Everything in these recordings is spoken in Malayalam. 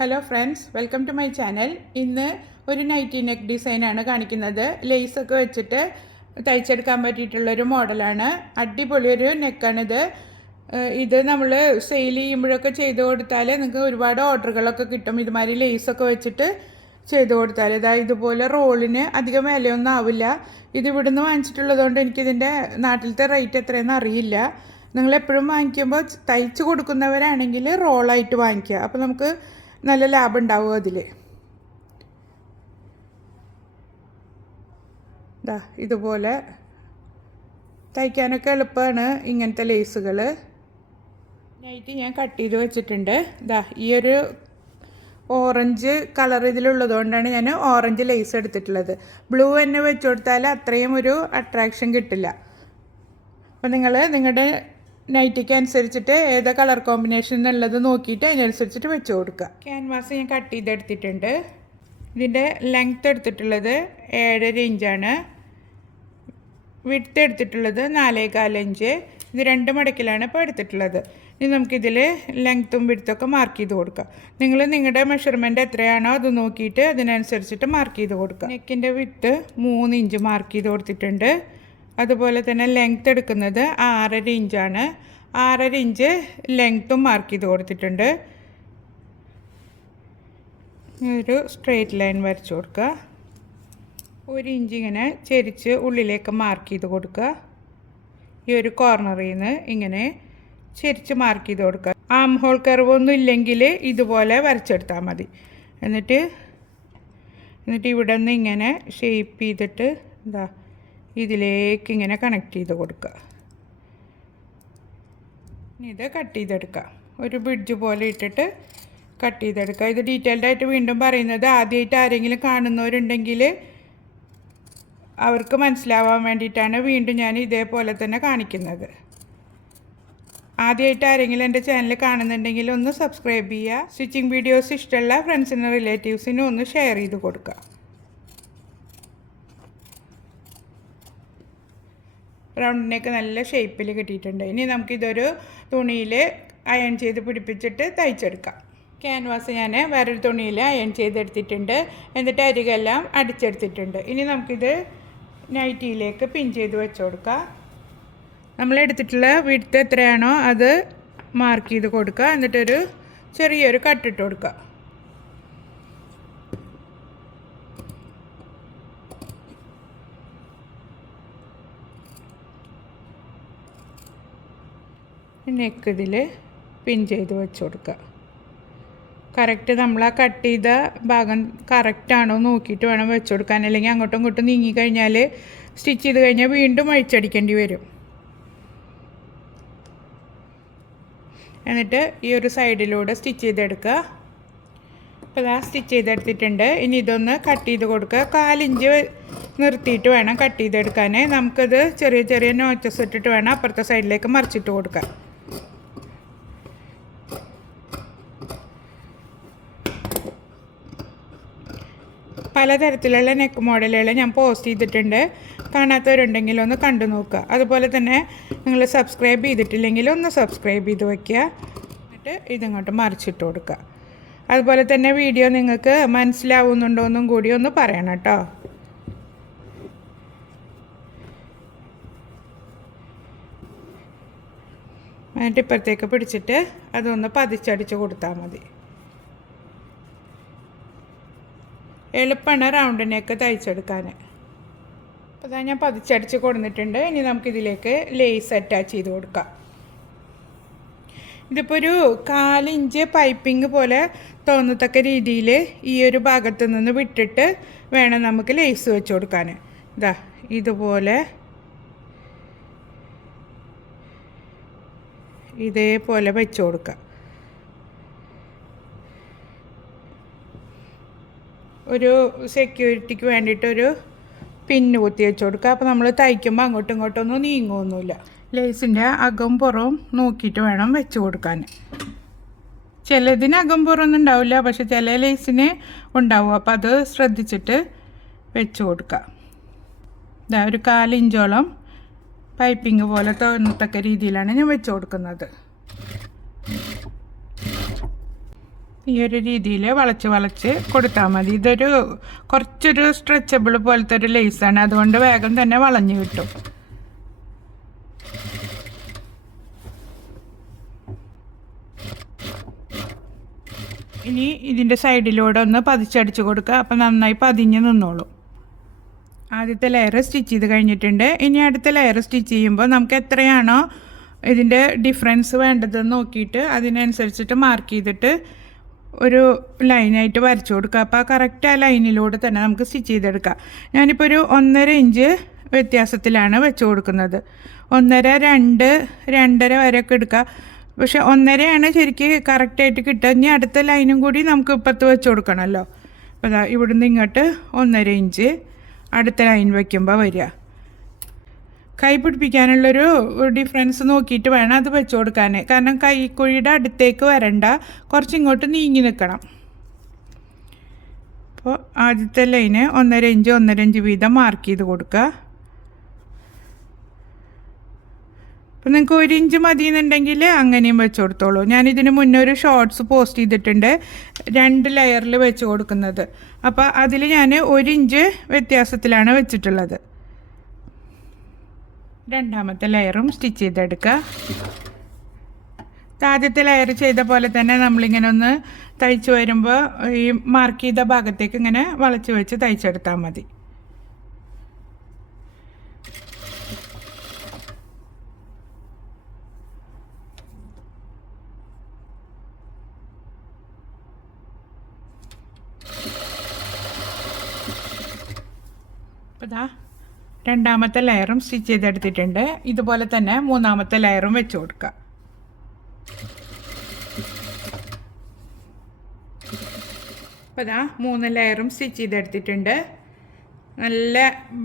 Hello friends welcome to my channel ഇന്ന് ഒരു നൈറ്റി നെക്ക് ഡിസൈനാണ് കാണിക്കുന്നത്. ലേസൊക്കെ വെച്ചിട്ട് തയ്ച്ചെടുക്കാൻ പറ്റിയിട്ടുള്ളൊരു മോഡലാണ്. അടിപൊളി ഒരു നെക്കാണിത് ഇത് നമ്മൾ സെയിൽ ചെയ്യുമ്പോഴൊക്കെ ചെയ്ത് കൊടുത്താൽ നിങ്ങൾക്ക് ഒരുപാട് ഓർഡറുകളൊക്കെ കിട്ടും. ഇതുമാതിരി ലേസൊക്കെ വെച്ചിട്ട് ചെയ്ത് കൊടുത്താൽ ഇതാ ഇതുപോലെ റോളിന് അധികം വിലയൊന്നും ആവില്ല. ഇത് ഇവിടുന്ന് വാങ്ങിച്ചിട്ടുള്ളതുകൊണ്ട് എനിക്കിതിന്റെ നാട്ടിലത്തെ റേറ്റ് എത്രയെന്ന് അറിയില്ല. നിങ്ങളെപ്പോഴും വാങ്ങിക്കുമ്പോൾ തയ്ച്ച് കൊടുക്കുന്നവരാണെങ്കിൽ റോളായിട്ട് വാങ്ങിക്കുക. അപ്പോൾ നമുക്ക് നല്ല ലാഭം ഉണ്ടാവും അതിൽ ഇതാ ഇതുപോലെ തയ്ക്കാനൊക്കെ എളുപ്പമാണ് ഇങ്ങനത്തെ ലേസുകൾ നൈറ്റ് ഞാൻ കട്ട് ചെയ്ത് വെച്ചിട്ടുണ്ട്. ഇതാ ഈ ഒരു ഓറഞ്ച് കളർ ഇതിലുള്ളതുകൊണ്ടാണ് ഞാൻ ഓറഞ്ച് ലേസ് എടുത്തിട്ടുള്ളത്. ബ്ലൂ തന്നെ വെച്ചു കൊടുത്താൽ അത്രയും ഒരു അട്രാക്ഷൻ കിട്ടില്ല. അപ്പോൾ നിങ്ങൾ നിങ്ങളുടെ നൈറ്റിക്ക് അനുസരിച്ചിട്ട് ഏത് കളർ കോമ്പിനേഷൻ എന്നുള്ളത് നോക്കിയിട്ട് അതിനനുസരിച്ചിട്ട് വെച്ച് കൊടുക്കുക. ക്യാൻവാസ് ഞാൻ കട്ട് ചെയ്തെടുത്തിട്ടുണ്ട്. ഇതിന്റെ ലെങ്ത് എടുത്തിട്ടുള്ളത് ഏഴര ഇഞ്ചാണ് വിഡ്ത്ത് എടുത്തിട്ടുള്ളത് നാലേകാൽ ഇഞ്ച് ഇത് രണ്ട് മടക്കിലാണ് ഇപ്പോൾ എടുത്തിട്ടുള്ളത്. ഇനി നമുക്കിതിൽ ലെങ്ത്തും വിടുത്തൊക്കെ മാർക്ക് ചെയ്ത് കൊടുക്കാം. നിങ്ങൾ നിങ്ങളുടെ മെഷർമെന്റ് എത്രയാണോ അത് നോക്കിയിട്ട് അതിനനുസരിച്ചിട്ട് മാർക്ക് ചെയ്ത് കൊടുക്കുക നെക്കിന്റെ വിത്ത് മൂന്ന് ഇഞ്ച് മാർക്ക് ചെയ്ത് കൊടുത്തിട്ടുണ്ട്. അതുപോലെ തന്നെ ലെങ്ത്ത് എടുക്കുന്നത് ആറര ഇഞ്ചാണ് ആറര ഇഞ്ച് ലെങ്ത്തും മാർക്ക് ചെയ്ത് കൊടുത്തിട്ടുണ്ട്. ഒരു സ്ട്രെയിറ്റ് ലൈൻ വരച്ചു കൊടുക്കുക. ഒരു ഇഞ്ച് ഇങ്ങനെ ചെരിച്ച് ഉള്ളിലേക്ക് മാർക്ക് ചെയ്ത് കൊടുക്കുക. ഈ ഒരു കോർണറിൽ നിന്ന് ഇങ്ങനെ ചെരിച്ച് മാർക്ക് ചെയ്ത് കൊടുക്കുക. ആം ഹോൾ കർവൊന്നും ഇല്ലെങ്കിൽ ഇതുപോലെ വരച്ചെടുത്താൽ മതി. എന്നിട്ട് എന്നിട്ട് ഇവിടെ നിന്ന് ഇങ്ങനെ ഷേപ്പ് ചെയ്തിട്ട് എന്താ ഇതിലേക്ക് ഇങ്ങനെ കണക്ട് ചെയ്ത് കൊടുക്കുക. ഇനി ഇത് കട്ട് ചെയ്തെടുക്കുക. ഒരു ബ്രിഡ്ജ് പോലെ ഇട്ടിട്ട് കട്ട് ചെയ്തെടുക്കുക. ഇത് ഡീറ്റെയിൽഡ് ആയിട്ട് വീണ്ടും പറയുന്നത് ആദ്യമായിട്ട് ആരെങ്കിലും കാണുന്നവരുണ്ടെങ്കിൽ അവർക്ക് മനസ്സിലാവാൻ വേണ്ടിയിട്ടാണ് വീണ്ടും ഞാൻ ഇതേപോലെ തന്നെ കാണിക്കുന്നത്. ആദ്യമായിട്ട് ആരെങ്കിലും എന്റെ ചാനൽ കാണുന്നുണ്ടെങ്കിൽ ഒന്ന് സബ്സ്ക്രൈബ് ചെയ്യുക. സ്റ്റിച്ചിങ് വീഡിയോസ് ഇഷ്ടമുള്ള ഫ്രണ്ട്സിനും റിലേറ്റീവ്സിനും ഒന്ന് ഷെയർ ചെയ്ത് കൊടുക്കുക. റൗണ്ടിനൊക്കെ നല്ല ഷേപ്പിൽ കിട്ടിയിട്ടുണ്ട്. ഇനി നമുക്കിതൊരു തുണിയിൽ അയൺ ചെയ്ത് പിടിപ്പിച്ചിട്ട് തയ്ച്ചെടുക്കാം. ക്യാൻവാസ് ഞാൻ വേറൊരു തുണിയിൽ അയൺ ചെയ്തെടുത്തിട്ടുണ്ട്. എന്നിട്ട് അരികെല്ലാം അടിച്ചെടുത്തിട്ടുണ്ട്. ഇനി നമുക്കിത് നൈറ്റിയിലേക്ക് പിൻ ചെയ്ത് വെച്ച് കൊടുക്കാം. നമ്മൾ എടുത്തിട്ടുള്ള വിടുത്ത് എത്രയാണോ അത് മാർക്ക് ചെയ്ത് കൊടുക്കുക. എന്നിട്ടൊരു ചെറിയൊരു കട്ടിട്ട് കൊടുക്കുക. നെക്ക് ഇതിൽ പിൻ ചെയ്ത് വെച്ച് കൊടുക്കുക കറക്റ്റ് നമ്മൾ ആ കട്ട് ചെയ്ത ഭാഗം കറക്റ്റാണോ നോക്കിയിട്ട് വേണം വെച്ച് കൊടുക്കാൻ അല്ലെങ്കിൽ അങ്ങോട്ടും ഇങ്ങോട്ടും നീങ്ങി കഴിഞ്ഞാൽ സ്റ്റിച്ച് ചെയ്ത് കഴിഞ്ഞാൽ വീണ്ടും അഴിച്ചടിക്കേണ്ടി വരും. എന്നിട്ട് ഈ ഒരു സൈഡിലൂടെ സ്റ്റിച്ച് ചെയ്തെടുക്കുക അപ്പോൾ ഇതാ സ്റ്റിച്ച് ചെയ്തെടുത്തിട്ടുണ്ട്. ഇനി ഇതൊന്ന് കട്ട് ചെയ്ത് കൊടുക്കുക കാലിഞ്ച് നിർത്തിയിട്ട് വേണം കട്ട് ചെയ്തെടുക്കാൻ നമുക്കത് ചെറിയ ചെറിയ നോച്ചസ് ഇട്ടിട്ട് വേണം അപ്പുറത്തെ സൈഡിലേക്ക് മറിച്ചിട്ട് കൊടുക്കാൻ. പലതരത്തിലുള്ള നെക്ക് മോഡലുകൾ ഞാൻ പോസ്റ്റ് ചെയ്തിട്ടുണ്ട്. കാണാത്തവരുണ്ടെങ്കിൽ ഒന്ന് കണ്ടു നോക്കുക. അതുപോലെ തന്നെ നിങ്ങൾ സബ്സ്ക്രൈബ് ചെയ്തിട്ടില്ലെങ്കിൽ ഒന്ന് സബ്സ്ക്രൈബ് ചെയ്ത് വയ്ക്കുക എന്നിട്ട് ഇതിങ്ങോട്ട് മറിച്ചിട്ട് കൊടുക്കുക. അതുപോലെ തന്നെ വീഡിയോ നിങ്ങൾക്ക് മനസ്സിലാവുന്നുണ്ടോ എന്നും കൂടി ഒന്ന് പറയണം കേട്ടോ. എന്നിട്ട് ഇപ്പുറത്തേക്ക് പിടിച്ചിട്ട് അതൊന്ന് പതിച്ചടിച്ച് കൊടുത്താൽ മതി. എളുപ്പമാണ് റൗണ്ട് നെക്ക് തയ്ച്ചെടുക്കാൻ അപ്പോൾ ഞാൻ പതിച്ചടിച്ച് കൊടുത്തിട്ടുണ്ട് ഇനി നമുക്കിതിലേക്ക് ലേസ് അറ്റാച്ച് ചെയ്ത് കൊടുക്കാം. ഇതിപ്പോൾ ഒരു കാലിഞ്ച് പൈപ്പിംഗ് പോലെ തോന്നത്തക്ക രീതിയിൽ ഈ ഒരു ഭാഗത്തു നിന്ന് വിട്ടിട്ട് വേണം നമുക്ക് ലേസ് വെച്ച് കൊടുക്കാൻ ഇതാ ഇതുപോലെ. ഇതേപോലെ വെച്ച് കൊടുക്കുക ഒരു സെക്യൂരിറ്റിക്ക് വേണ്ടിയിട്ടൊരു പിന്ന് കുത്തി വെച്ച് കൊടുക്കുക അപ്പോൾ നമ്മൾ തയ്ക്കുമ്പോൾ അങ്ങോട്ടും ഇങ്ങോട്ടും ഒന്നും നീങ്ങുമൊന്നുമില്ല ലേസിന്റെ അകം പുറവും നോക്കിയിട്ട് വേണം വെച്ച് കൊടുക്കാൻ. ചിലതിന് അകം പുറമൊന്നും ഉണ്ടാവില്ല പക്ഷെ ചില ലേസിന് ഉണ്ടാവും. അപ്പോൾ അത് ശ്രദ്ധിച്ചിട്ട് വെച്ച് കൊടുക്കുക. ഇതാ ഒരു കാലിഞ്ചോളം പൈപ്പിംഗ് പോലെ തോന്നത്തക്ക രീതിയിലാണ് ഞാൻ വെച്ച് കൊടുക്കുന്നത്. ഈ ഒരു രീതിയിൽ വളച്ച് വളച്ച് കൊടുത്താൽ മതി. ഇതൊരു കുറച്ചൊരു സ്ട്രെച്ചബിൾ പോലത്തെ ഒരു ലേസാണ് അതുകൊണ്ട് വേഗം തന്നെ വളഞ്ഞു കിട്ടും. ഇനി ഇതിന്റെ സൈഡിലൂടെ ഒന്ന് പതിച്ചടിച്ച് കൊടുക്കുക. അപ്പോൾ നന്നായി പതിഞ്ഞ് നിന്നോളും. ആദ്യത്തെ ലെയർ സ്റ്റിച്ച് ചെയ്ത് കഴിഞ്ഞിട്ടുണ്ട്. ഇനി അടുത്ത ലെയർ സ്റ്റിച്ച് ചെയ്യുമ്പോൾ നമുക്ക് എത്രയാണോ ഇതിന്റെ ഡിഫറൻസ് വേണ്ടതെന്ന് നോക്കിയിട്ട് അതിനനുസരിച്ചിട്ട് മാർക്ക് ചെയ്തിട്ട് ഒരു ലൈനായിട്ട് വരച്ചു കൊടുക്കുക. അപ്പോൾ ആ കറക്റ്റ് ആ ലൈനിലൂടെ തന്നെ നമുക്ക് സ്റ്റിച്ച് ചെയ്തെടുക്കാം. ഞാനിപ്പോൾ ഒരു ഒന്നര ഇഞ്ച് വ്യത്യാസത്തിലാണ് വെച്ച് കൊടുക്കുന്നത്. ഒന്നര രണ്ട് രണ്ടര വരെയൊക്കെ എടുക്കുക പക്ഷെ ഒന്നരയാണ് ശരിക്ക് കറക്റ്റായിട്ട് കിട്ടുക. ഇനി അടുത്ത ലൈനും കൂടി നമുക്ക് ഇപ്പുറത്ത് വെച്ച് കൊടുക്കണമല്ലോ. അപ്പോൾ ഇവിടുന്ന് ഇങ്ങോട്ട് ഒന്നര ഇഞ്ച് അടുത്ത ലൈൻ വയ്ക്കുമ്പോൾ വരിക. കൈ പിടിപ്പിക്കാനുള്ളൊരു ഡിഫറൻസ് നോക്കിയിട്ട് വേണം അത് വെച്ച് കൊടുക്കാൻ കാരണം കൈക്കുഴിയുടെ അടുത്തേക്ക് വരണ്ട കുറച്ച് ഇങ്ങോട്ട് നീങ്ങി നിൽക്കണം അപ്പോൾ ആദ്യത്തെ ലൈന് ഒന്നര ഇഞ്ച് ഒന്നര ഇഞ്ച് വീതം മാർക്ക് ചെയ്ത് കൊടുക്കുക. അപ്പോൾ നിങ്ങൾക്ക് ഒരു ഇഞ്ച് മതി എന്നുണ്ടെങ്കിൽ അങ്ങനെയും വെച്ച് കൊടുത്തോളൂ. ഞാനിതിന് മുന്നേ ഒരു ഷോർട്സ് പോസ്റ്റ് ചെയ്തിട്ടുണ്ട് രണ്ട് ലെയറിൽ വെച്ച് കൊടുക്കുന്നത്. അപ്പോൾ അതിൽ ഞാൻ ഒരു ഇഞ്ച് വ്യത്യാസത്തിലാണ് വെച്ചിട്ടുള്ളത്. രണ്ടാമത്തെ ലെയറും സ്റ്റിച്ച് ചെയ്തെടുക്കുക. ആദ്യത്തെ ലെയർ ചെയ്ത പോലെ തന്നെ നമ്മളിങ്ങനെ ഒന്ന് തയ്ച്ച് വരുമ്പോൾ ഈ മാർക്ക് ചെയ്ത ഭാഗത്തേക്ക് ഇങ്ങനെ വളച്ച് വെച്ച് തയ്ച്ചെടുത്താൽ മതി. അപ്പോൾ രണ്ടാമത്തെ ലെയറും സ്റ്റിച്ച് ചെയ്തെടുത്തിട്ടുണ്ട്. ഇതുപോലെ തന്നെ മൂന്നാമത്തെ ലെയറും വെച്ച് കൊടുക്കുക. അപ്പോൾ ഇതാ മൂന്ന് ലെയറും സ്റ്റിച്ച് ചെയ്തെടുത്തിട്ടുണ്ട്. നല്ല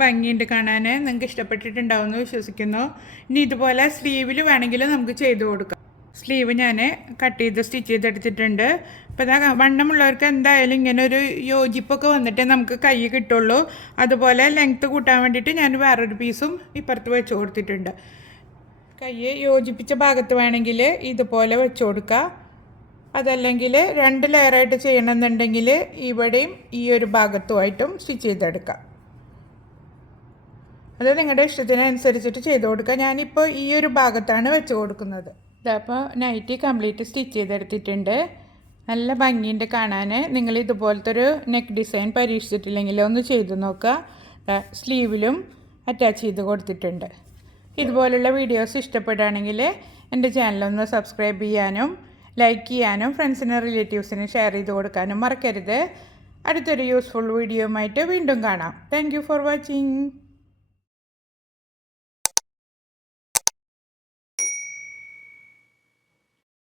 ഭംഗിയുണ്ട് കാണാൻ. നിങ്ങൾക്ക് ഇഷ്ടപ്പെട്ടിട്ടുണ്ടാവുമെന്ന് വിശ്വസിക്കുന്നു. ഇനി ഇതുപോലെ സ്ലീവിൽ വേണമെങ്കിൽ നമുക്ക് ചെയ്തു കൊടുക്കാം. സ്ലീവ് ഞാൻ കട്ട് ചെയ്ത് സ്റ്റിച്ച് ചെയ്തെടുത്തിട്ടുണ്ട്. അപ്പോൾ ഇതാ വണ്ണമുള്ളവർക്ക് എന്തായാലും ഇങ്ങനെ ഒരു യോജിപ്പൊക്കെ വന്നിട്ട് നമുക്ക് കൈ കിട്ടുള്ളൂ. അതുപോലെ ലെങ്ത്ത് കൂട്ടാൻ വേണ്ടിയിട്ട് ഞാൻ വേറൊരു പീസും ഇപ്പുറത്ത് വെച്ച് കൊടുത്തിട്ടുണ്ട്. കൈ യോജിപ്പിച്ച ഭാഗത്ത് വേണമെങ്കിൽ ഇതുപോലെ വെച്ച് കൊടുക്കുക അതല്ലെങ്കിൽ രണ്ട് ലെയറായിട്ട് ചെയ്യണമെന്നുണ്ടെങ്കിൽ ഇവിടെയും ഈ ഒരു ഭാഗത്തുമായിട്ടും സ്റ്റിച്ച് ചെയ്തെടുക്കാം. അത് നിങ്ങളുടെ ഇഷ്ടത്തിനനുസരിച്ചിട്ട് ചെയ്ത് കൊടുക്കുക ഞാനിപ്പോൾ ഈ ഒരു ഭാഗത്താണ് വെച്ച് കൊടുക്കുന്നത്. ഇതപ്പോൾ നൈറ്റി കംപ്ലീറ്റ് സ്റ്റിച്ച് ചെയ്തെടുത്തിട്ടുണ്ട്. നല്ല ഭംഗിയുണ്ട് കാണാൻ നിങ്ങൾ ഇതുപോലത്തെ ഒരു നെക്ക് ഡിസൈൻ പരീക്ഷിച്ചിട്ടില്ലെങ്കിൽ ഒന്ന് ചെയ്ത് നോക്കുക. സ്ലീവിലും അറ്റാച്ച് ചെയ്ത് കൊടുത്തിട്ടുണ്ട്. ഇതുപോലുള്ള വീഡിയോസ് ഇഷ്ടപ്പെടുകയാണെങ്കിൽ എന്റെ ചാനലൊന്ന് സബ്സ്ക്രൈബ് ചെയ്യാനും ലൈക്ക് ചെയ്യാനും ഫ്രണ്ട്സിനും റിലേറ്റീവ്സിനും ഷെയർ ചെയ്ത് കൊടുക്കാനും മറക്കരുത്. അടുത്തൊരു യൂസ്ഫുൾ വീഡിയോ ആയിട്ട് വീണ്ടും കാണാം. Thank for watching